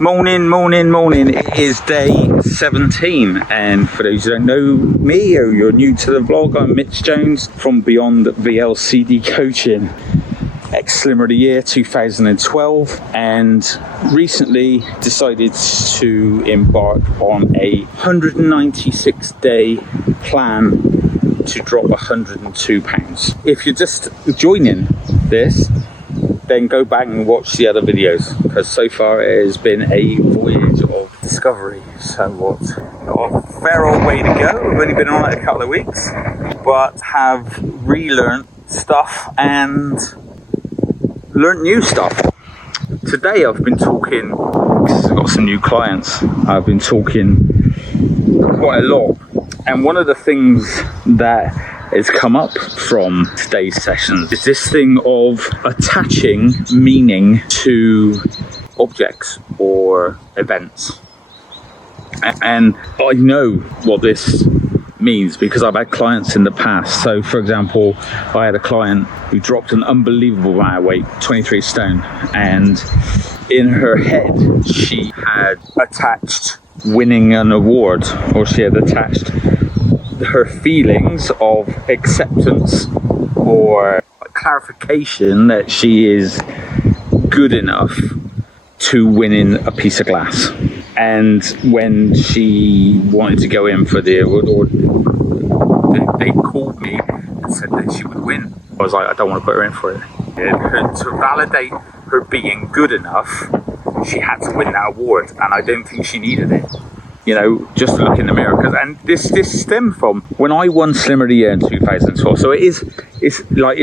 Morning. It is day 17, and for those who don't know me or you're new to the vlog, I'm Mitch Jones from Beyond VLCD Coaching. Ex-Slimmer of the Year 2012, and recently decided to embark on a 196-day plan to drop 102 pounds. If you're just joining this, then go back and watch the other videos, because so far it has been a voyage of discovery. So what? Got a fair old way to go. I've only been on it a couple of weeks, but have relearned stuff and learned new stuff. Today I've been talking, because I've got some new clients, I've been talking quite a lot, and one of the things that has come up from today's sessions is this thing of attaching meaning to objects or events. And I know what this means because I've had clients in the past. So for example, I had a client who dropped an unbelievable amount of weight, 23 stone, and in her head she had attached winning an award, or she had attached her feelings of acceptance or clarification that she is good enough to winning a piece of glass. And when she wanted to go in for the award, they called me and said that she would win. I was like, I don't want to put her in for it. And to validate her being good enough, she had to win that award, and I don't think she needed it. You know, just look in the mirror. And this stemmed from when I won Slimmer of the Year in 2012. So it's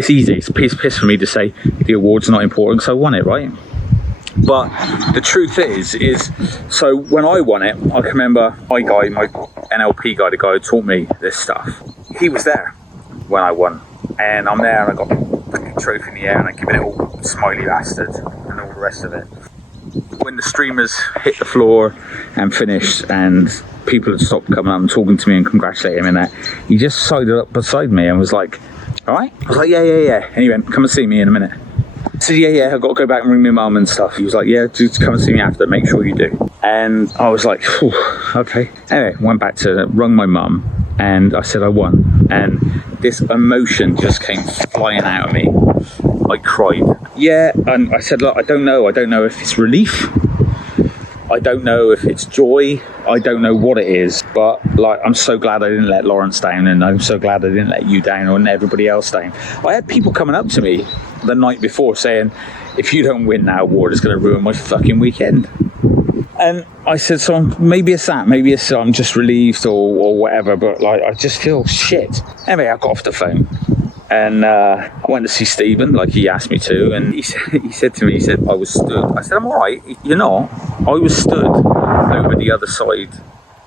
easy. It's a piece of piss for me to say the award's not important, so I won it, right? But the truth is so when I won it, I can remember my NLP guy, the guy who taught me this stuff, he was there when I won. And I'm there and I got the trophy in the air and I give it all smiley bastard and all the rest of it. When the streamers hit the floor and finished and people had stopped coming up and talking to me and congratulating him and that, he just sided up beside me and was like, all right? I was like, yeah. And he went, come and see me in a minute. I said, yeah, I've got to go back and ring my mum and stuff. He was like, yeah, just come and see me after, make sure you do. And I was like, okay. Anyway, went back to rung my mum and I said I won. And this emotion just came flying out of me. I cried. Yeah, and I said, look, I don't know if it's relief. I don't know if it's joy. I don't know what it is, but like, I'm so glad I didn't let Lawrence down, and I'm so glad I didn't let you down or everybody else down. I had people coming up to me the night before saying, if you don't win that award, it's going to ruin my fucking weekend. And I said, so maybe it's that, maybe it's I'm just relieved or whatever, but like, I just feel shit. Anyway, I got off the phone. And I went to see Stephen, like he asked me to, and he said to me, I was stood. I said, I'm all right. You're not. I was stood over the other side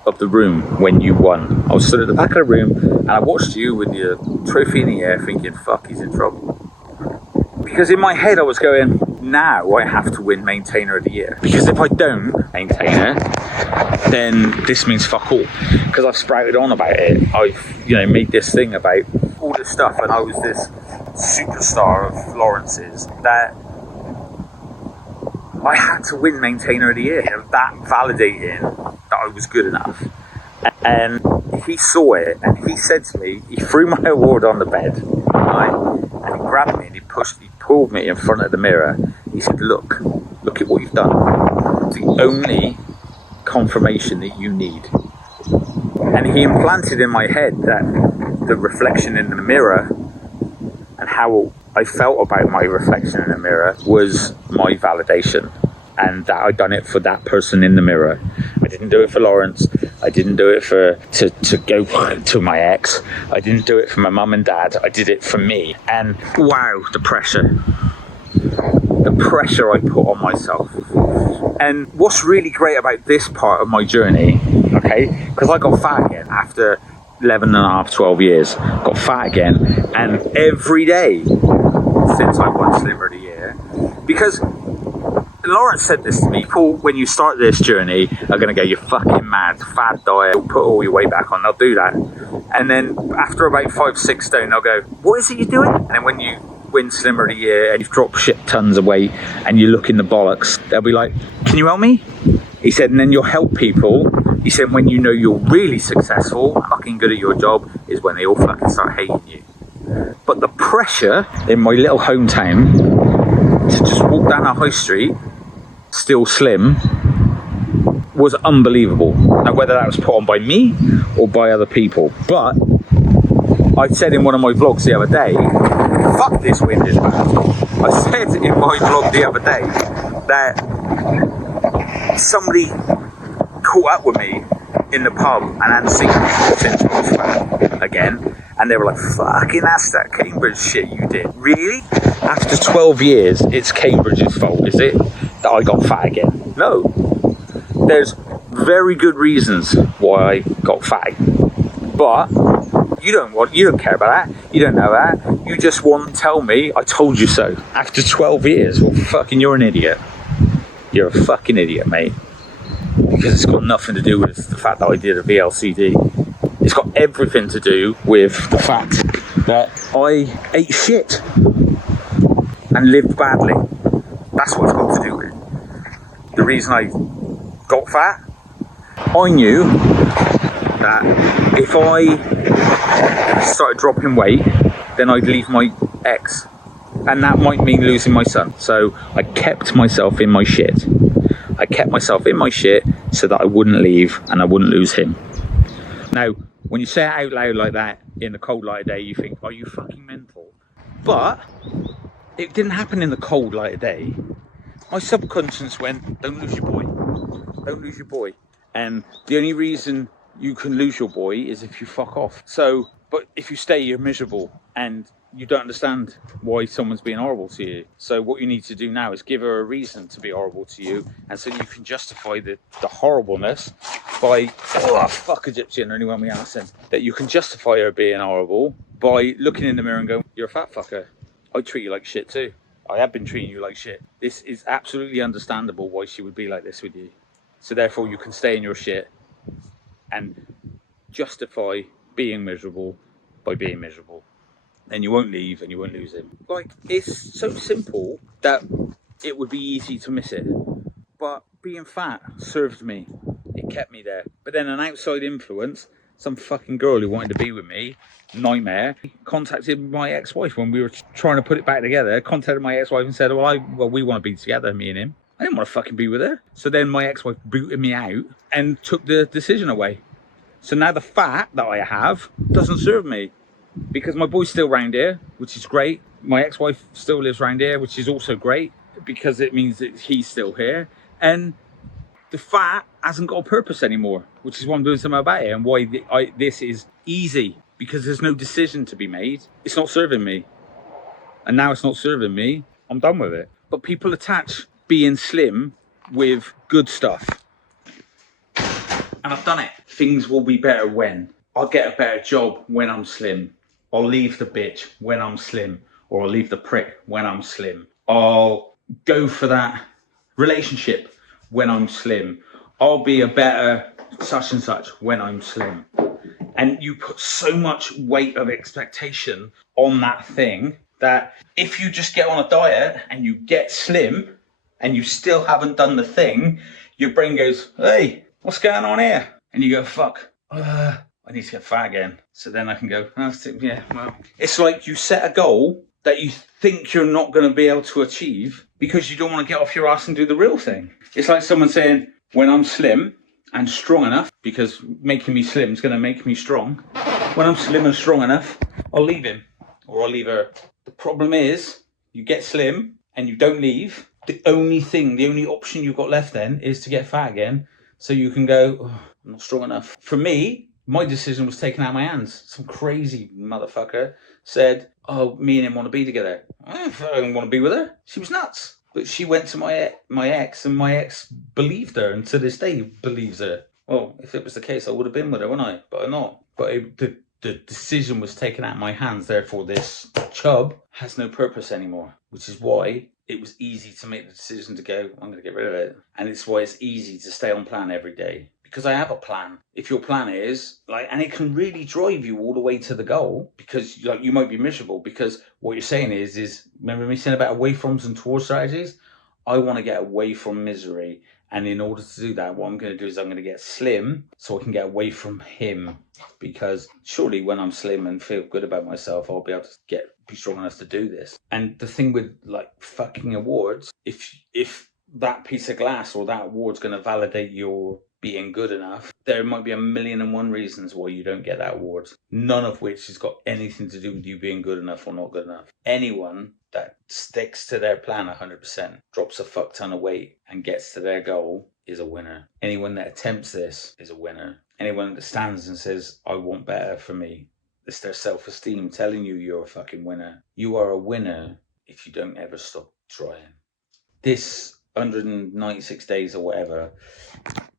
of the room when you won. I was stood at the back of the room, and I watched you with your trophy in the air thinking, fuck, he's in trouble. Because in my head I was going, now I have to win Maintainer of the Year. Because if I don't Maintainer, then this means fuck all. Because I've sprouted on about it. I've made this thing about all this stuff, and I was this superstar of Lawrence's that I had to win Maintainer of the Year. That validating that I was good enough. And he saw it, and he said to me, he threw my award on the bed, right? And he grabbed me and he pulled me in front of the mirror. He said, look at what you've done. It's the only confirmation that you need. And he implanted in my head that the reflection in the mirror and how I felt about my reflection in the mirror was my validation, and that I'd done it for that person in the mirror. I didn't do it for Lawrence. I didn't do it to go to my ex. I didn't do it for my mum and dad. I did it for me. And wow, the pressure I put on myself. And what's really great about this part of my journey, okay, because I got fat again after 11 and a half, 12 years, got fat again, and every day since I won Slimmer of the Year, because Lawrence said this to me, people, when you start this journey, are going to go, you're fucking mad, fad diet, put all your weight back on, they'll do that. And then after about 5-6 stone, they'll go, what is it you're doing? And then when you win Slimmer of the Year and you've dropped shit tons of weight and you look in the bollocks, they'll be like, can you help me? He said, and then you'll help people. He said, when you know you're really successful, fucking good at your job, is when they all fucking start hating you. But the pressure in my little hometown to just walk down a high street, still slim, was unbelievable. Now, whether that was put on by me or by other people. But I said in one of my vlogs the other day, fuck, this wind is bad. I said in my vlog the other day that somebody caught up with me in the pub and hadn't seen me since I was fat again. And they were like, fucking that's that Cambridge shit you did. Really? After 12 years, it's Cambridge's fault, is it? That I got fat again? No. There's very good reasons why I got fat. But you don't care about that. You don't know that. You just want to tell me I told you so. After 12 years, well, fucking you're an idiot. You're a fucking idiot, mate. Because it's got nothing to do with the fact that I did a VLCD. It's got everything to do with the fact that I ate shit and lived badly. That's what it's got to do with. The reason I got fat, I knew that if I started dropping weight, then I'd leave my ex. And that might mean losing my son. So I kept myself in my shit. I kept myself in my shit so that I wouldn't leave and I wouldn't lose him. Now, when you say it out loud like that in the cold light of day, you think, are you fucking mental? But it didn't happen in the cold light of day. My subconscious went, don't lose your boy. Don't lose your boy. And the only reason you can lose your boy is if you fuck off. So, but if you stay, you're miserable and you don't understand why someone's being horrible to you. So what you need to do now is give her a reason to be horrible to you, and so you can justify the horribleness by, oh fuck, Egyptian only went me ass in. That you can justify her being horrible by looking in the mirror and going, you're a fat fucker. I treat you like shit too. I have been treating you like shit. This is absolutely understandable why she would be like this with you. So therefore you can stay in your shit and justify being miserable by being miserable. And you won't leave and you won't lose him. Like, it's so simple that it would be easy to miss it. But being fat served me. It kept me there. But then an outside influence, some fucking girl who wanted to be with me, nightmare, contacted my ex-wife when we were trying to put it back together, contacted my ex-wife and said, well, we want to be together, me and him. I didn't want to fucking be with her. So then my ex-wife booted me out and took the decision away. So now the fat that I have doesn't serve me. Because my boy's still round here, which is great. My ex-wife still lives round here, which is also great, because it means that he's still here. And the fat hasn't got a purpose anymore, which is why I'm doing something about it and why this is easy, because there's no decision to be made. It's not serving me. And now it's not serving me, I'm done with it. But people attach being slim with good stuff. And I've done it. Things will be better when. I'll get a better job when I'm slim. I'll leave the bitch when I'm slim, or I'll leave the prick when I'm slim. I'll go for that relationship when I'm slim. I'll be a better such and such when I'm slim. And you put so much weight of expectation on that thing that if you just get on a diet and you get slim and you still haven't done the thing, your brain goes, hey, what's going on here? And you go, fuck. I need to get fat again. So then I can go, oh, yeah, well. It's like you set a goal that you think you're not going to be able to achieve because you don't want to get off your ass and do the real thing. It's like someone saying, when I'm slim and strong enough, because making me slim is going to make me strong. When I'm slim and strong enough, I'll leave him or I'll leave her. The problem is you get slim and you don't leave. The only option you've got left then is to get fat again. So you can go, oh, I'm not strong enough. For me, my decision was taken out of my hands. Some crazy motherfucker said, oh, me and him want to be together. I don't want to be with her. She was nuts. But she went to my ex, and my ex believed her, and to this day believes her. Well, if it was the case, I would have been with her, wouldn't I? But I'm not. But the decision was taken out of my hands. Therefore, this chub has no purpose anymore, which is why it was easy to make the decision to go, I'm going to get rid of it. And it's why it's easy to stay on plan every day. because I have a plan. If your plan is and it can really drive you all the way to the goal, because you might be miserable because what you're saying is remember me saying about away froms and towards strategies? I want to get away from misery. And in order to do that, what I'm going to do is I'm going to get slim so I can get away from him. Because surely when I'm slim and feel good about myself, I'll be able to be strong enough to do this. And the thing with fucking awards, if that piece of glass or that award's going to validate your being good enough, there might be 1,000,001 reasons why you don't get that award. None of which has got anything to do with you being good enough or not good enough. Anyone that sticks to their plan 100%, drops a fuck ton of weight and gets to their goal is a winner. Anyone that attempts this is a winner. Anyone that stands and says, I want better for me, it's their self-esteem telling you you're a fucking winner. You are a winner if you don't ever stop trying. This 196 days or whatever,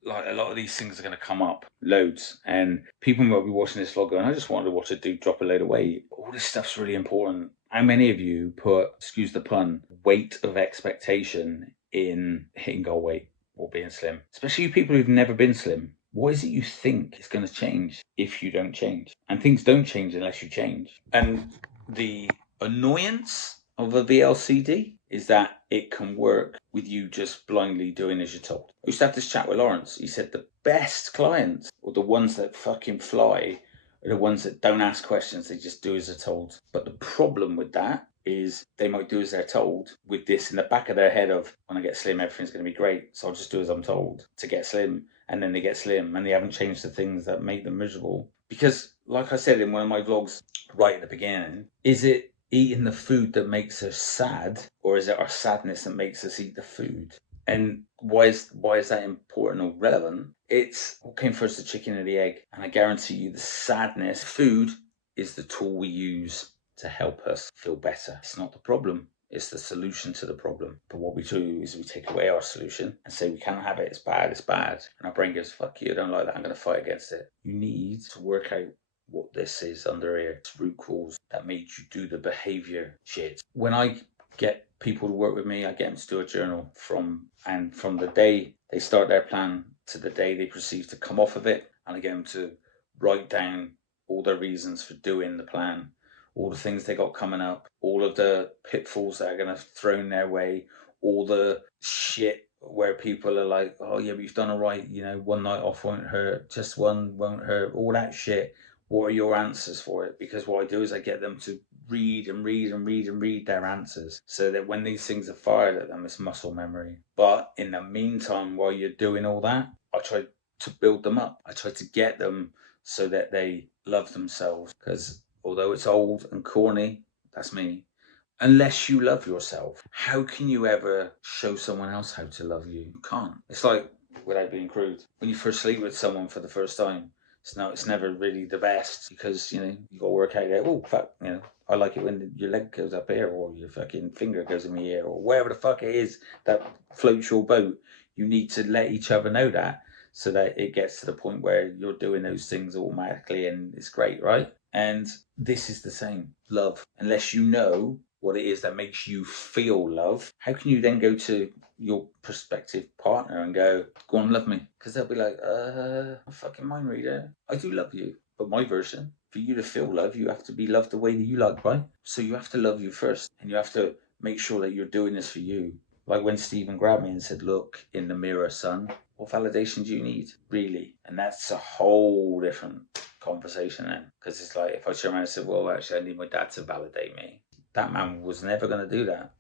a lot of these things are going to come up loads, and people might be watching this vlog going, I just wanted to watch a dude drop a load of weight. All this stuff's really important. How many of you put, excuse the pun, weight of expectation in hitting goal weight or being slim? Especially you people who've never been slim. What is it you think is going to change if you don't change? And things don't change unless you change. And the annoyance of a VLCD is that it can work with you just blindly doing as you're told. I used to have this chat with Lawrence. He said the best clients, or the ones that fucking fly, are the ones that don't ask questions, they just do as they're told. But the problem with that is they might do as they're told with this in the back of their head of, when I get slim, everything's going to be great, so I'll just do as I'm told to get slim. And then they get slim and they haven't changed the things that make them miserable. Because, like I said in one of my vlogs right at the beginning, is it eating the food that makes us sad, or is it our sadness that makes us eat the food? And why is that important or relevant? It's what came first, the chicken or the egg? And I guarantee you the sadness, food is the tool we use to help us feel better. It's not the problem. It's the solution to the problem. But what we do is we take away our solution and say we can't have it, it's bad, it's bad. And our brain goes, fuck you, I don't like that, I'm going to fight against it. You need to work out what this is under here. It's root cause that made you do the behavior shit. When I get people to work with me, I get them to do a journal from the day they start their plan to the day they proceed to come off of it. And I get them to write down all their reasons for doing the plan, all the things they got coming up, all of the pitfalls that are going to thrown their way, all the shit where people are like, oh yeah, but you've done all right, one night off won't hurt, just one won't hurt, all that shit. What are your answers for it? Because what I do is I get them to read and read and read and read their answers, so that when these things are fired at them, it's muscle memory. But in the meantime, while you're doing all that, I try to build them up. I try to get them so that they love themselves. Because although it's old and corny, that's me. Unless you love yourself, how can you ever show someone else how to love you? You can't. It's like, without being crude, when you first sleep with someone for the first time, it's never really the best, because you got to work out, oh fuck, I like it when your leg goes up here, or your fucking finger goes in the ear, or wherever the fuck it is that floats your boat. You need to let each other know that, so that it gets to the point where you're doing those things automatically and it's great, right? And this is the same. Love. Unless you know what it is that makes you feel love, how can you then go to your prospective partner and go on, love me? Because they'll be like, a fucking mind reader. I do love you, but my version, for you to feel love, you have to be loved the way that you like, right? So you have to love you first, and you have to make sure that you're doing this for you. Like when Stephen grabbed me and said, look in the mirror, son, what validation do you need, really? And that's a whole different conversation then. Because it's like, if I turn around and said, well, actually, I need my dad to validate me, that man was never going to do that.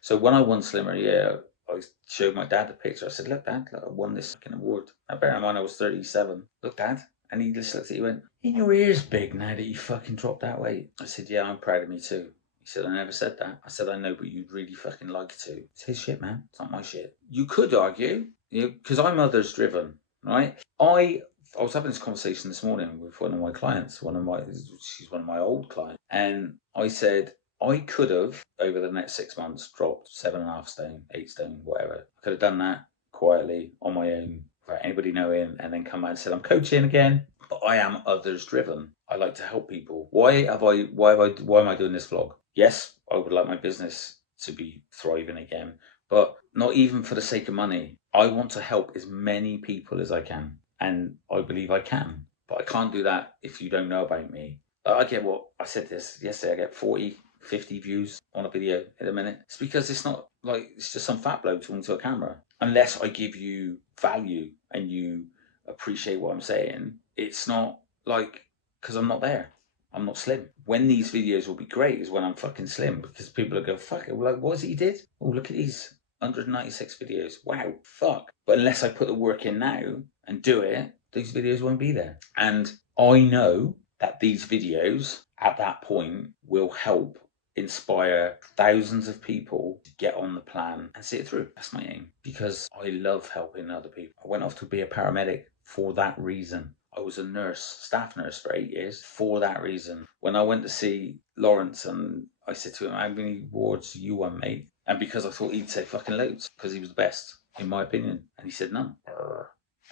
So when I won Slimmer, I showed my dad the picture. I said, look, Dad, I won this fucking award. Now, bear in mind, I was 37. Look, Dad. And he just looked at you and went, ain't your ears big now that you fucking dropped that weight? I said, yeah, I'm proud of me too. He said, I never said that. I said, I know, but you'd really fucking like to. It's his shit, man. It's not my shit. You could argue, because I'm others driven, right? I was having this conversation this morning with one of my clients, she's one of my old clients. And I said, I could have, over the next 6 months, dropped 7.5 stone, 8 stone, whatever. I could have done that quietly on my own, without anybody knowing, and then come out and said, I'm coaching again. But I am others driven. I like to help people. Why am I doing this vlog? Yes, I would like my business to be thriving again. But not even for the sake of money. I want to help as many people as I can, and I believe I can. But I can't do that if you don't know about me. I get what I said this yesterday. I get 40, 50 views on a video in a minute. It's because it's not like it's just some fat bloke talking to a camera. Unless I give you value and you appreciate what I'm saying, it's not like because I'm not there. I'm not slim. When these videos will be great is when I'm fucking slim because people will go, fuck it, like, what was it he did? Oh, look at these 196 videos. Wow, fuck. But unless I put the work in now and do it, these videos won't be there. And I know that these videos at that point will help inspire thousands of people to get on the plan and see it through. That's my aim because I love helping other people. I went off to be a paramedic for that reason. I was a nurse, staff nurse for 8 years for that reason. When I went to see Lawrence and I said to him, how many awards you won, mate? And because I thought he'd say fucking loads because he was the best, in my opinion. And he said none.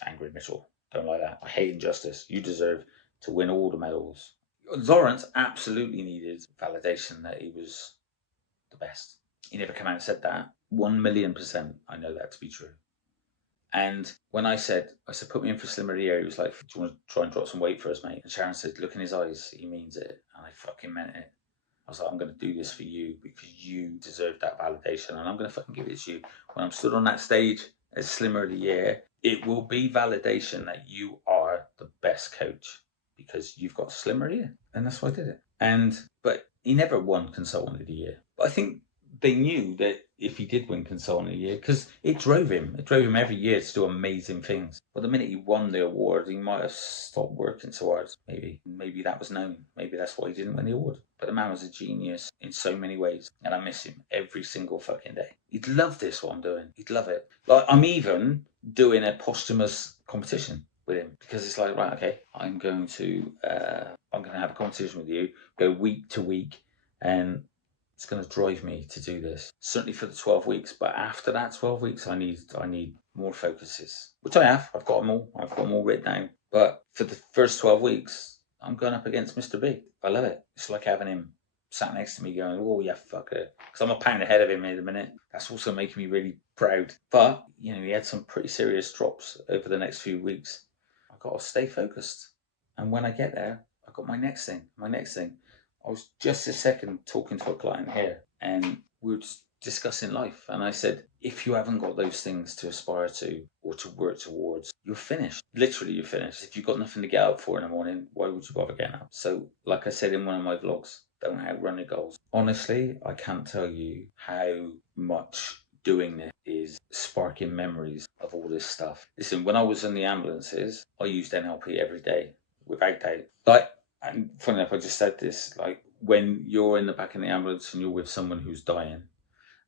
Angry Mitchell. Don't like that. I hate injustice. You deserve to win all the medals. Lawrence absolutely needed validation that he was the best. He never came out and said that. 1,000,000% I know that to be true. And when I said, put me in for Slimmer of the Year, he was like, do you want to try and drop some weight for us, mate? And Sharon said, look in his eyes, he means it. And I fucking meant it. I was like, I'm going to do this for you because you deserve that validation. And I'm going to fucking give it to you. When I'm stood on that stage as Slimmer of the Year, it will be validation that you are the best coach because you've got Slimmer of the Year. And that's why I did it. But he never won Consultant of the Year. But I think they knew that if he did win Consultant of the Year, because it drove him every year to do amazing things. But the minute he won the award, he might have stopped working so hard. Maybe that was known. Maybe that's why he didn't win the award. But the man was a genius in so many ways, and I miss him every single fucking day. He'd love this what I'm doing. He'd love it. Like I'm even doing a posthumous competition with him because it's like, right, okay, I'm going to have a competition with you, go week to week, and it's going to drive me to do this. Certainly for the 12 weeks, but after that 12 weeks, I need more focuses, which I have. I've got them all. I've got them all written down. But for the first 12 weeks, I'm going up against Mr. B. I love it. It's like having him sat next to me going, oh, yeah, fucker. Because I'm a pound ahead of him in a minute. That's also making me really proud. But, he had some pretty serious drops over the next few weeks. I've got to stay focused. And when I get there, I've got my next thing. I was just a second talking to a client here and we were just discussing life. And I said, if you haven't got those things to aspire to or to work towards, you're finished. Literally, you're finished. If you've got nothing to get up for in the morning, why would you bother getting up? So, like I said in one of my vlogs, don't outrun your goals. Honestly, I can't tell you how much doing this is sparking memories of all this stuff. Listen, when I was in the ambulances, I used NLP every day, without doubt. And funny enough, I just said this, like when you're in the back of the ambulance and you're with someone who's dying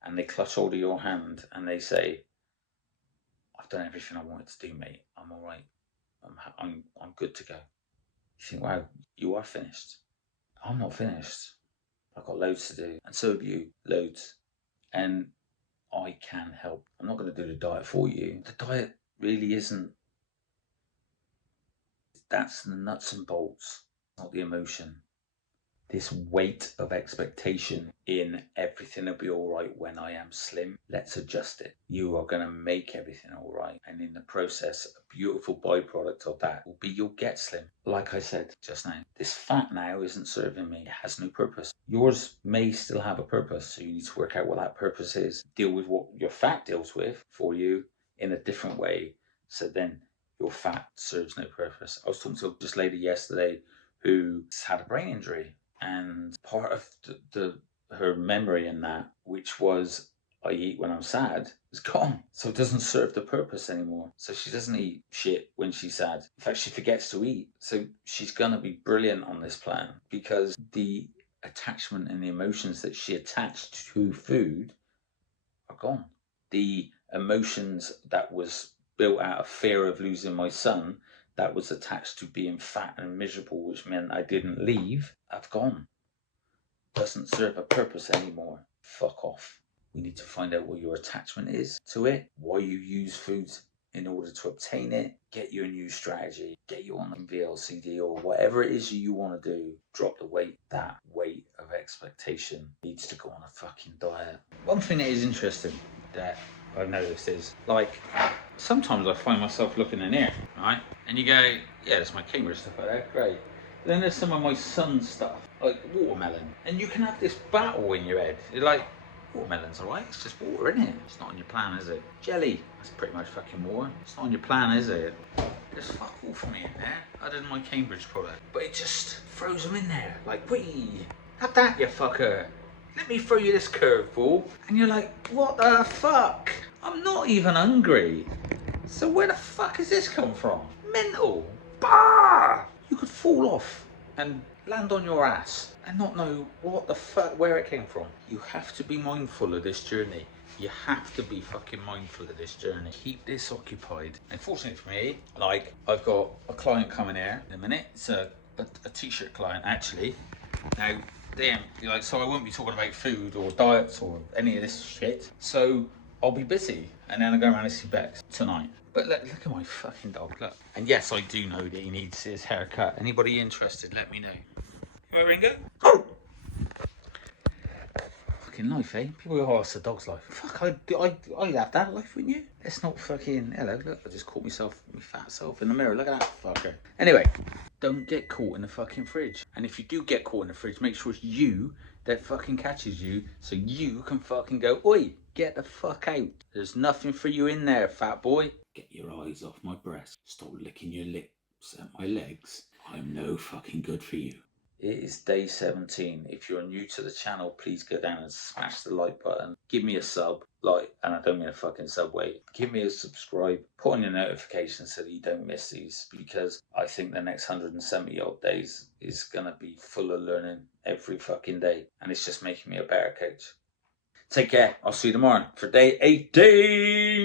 and they clutch hold of your hand and they say, I've done everything I wanted to do, mate. I'm all right. I'm good to go. You think, wow, you are finished. I'm not finished. I've got loads to do. And so have you, loads. And I can help. I'm not going to do the diet for you. The diet really isn't. That's the nuts and bolts, not the emotion. This weight of expectation in everything will be all right when I am slim. Let's adjust it. You are going to make everything all right. And in the process, a beautiful byproduct of that will be you'll get slim. Like I said just now, this fat now isn't serving me. It has no purpose. Yours may still have a purpose. So you need to work out what that purpose is. Deal with what your fat deals with for you in a different way. So then your fat serves no purpose. I was talking to this lady yesterday who had a brain injury. And part of her memory in that, which was I eat when I'm sad, is gone. So it doesn't serve the purpose anymore. So she doesn't eat shit when she's sad. In fact, she forgets to eat. So she's going to be brilliant on this plan because the attachment and the emotions that she attached to food are gone. The emotions that was built out of fear of losing my son that was attached to being fat and miserable, which meant I didn't leave, have gone. Doesn't serve a purpose anymore. Fuck off. We need to find out what your attachment is to it, why you use foods in order to obtain it, get you a new strategy, get you on VLCD or whatever it is you want to do. Drop the weight. That weight of expectation needs to go on a fucking diet. One thing that is interesting that I've noticed is, like, sometimes I find myself looking in here, right? And you go, yeah, that's my Cambridge stuff like that, great. But then there's some of my son's stuff, like watermelon. And you can have this battle in your head. You're like, watermelon's alright, it's just water, isn't it? It's not on your plan, is it? Jelly, that's pretty much fucking water. It's not on your plan, is it? There's fuck all for me in there, other than my Cambridge product. But it just throws them in there, like, wee, have that, you fucker. Let me throw you this curveball. And you're like, what the fuck? I'm not even hungry. So where the fuck has this come from? Mental. Bah! You could fall off and land on your ass and not know what the fuck, where it came from. You have to be mindful of this journey. You have to be fucking mindful of this journey. Keep this occupied. Unfortunately for me, like, I've got a client coming here in a minute. It's a t-shirt client, actually. Now, damn, like, so I won't be talking about food or diets or any of this shit. So I'll be busy, and then I'll go around and see Bex tonight. But look at my fucking dog, look. And yes, I do know that he needs his haircut. Anybody interested, let me know. You want Ringo? Oh! Fucking life, eh? People go, oh, it's a dog's life. Fuck, I'd have that life, wouldn't you? It's not fucking, hello, look, I just caught myself, my fat self in the mirror. Look at that fucker. Anyway, don't get caught in the fucking fridge. And if you do get caught in the fridge, make sure it's you that fucking catches you so you can fucking go, oi, get the fuck out. There's nothing for you in there, fat boy. Get your eyes off my breast. Stop licking your lips at my legs. I'm no fucking good for you. It is day 17. If you're new to the channel, please go down and smash the like button. Give me a sub, like, and I don't mean a fucking subway. Give me a subscribe. Put on your notifications so that you don't miss these, because I think the next 170 odd days is gonna be full of learning every fucking day, and it's just making me a better coach. Take care. I'll see you tomorrow for day 18.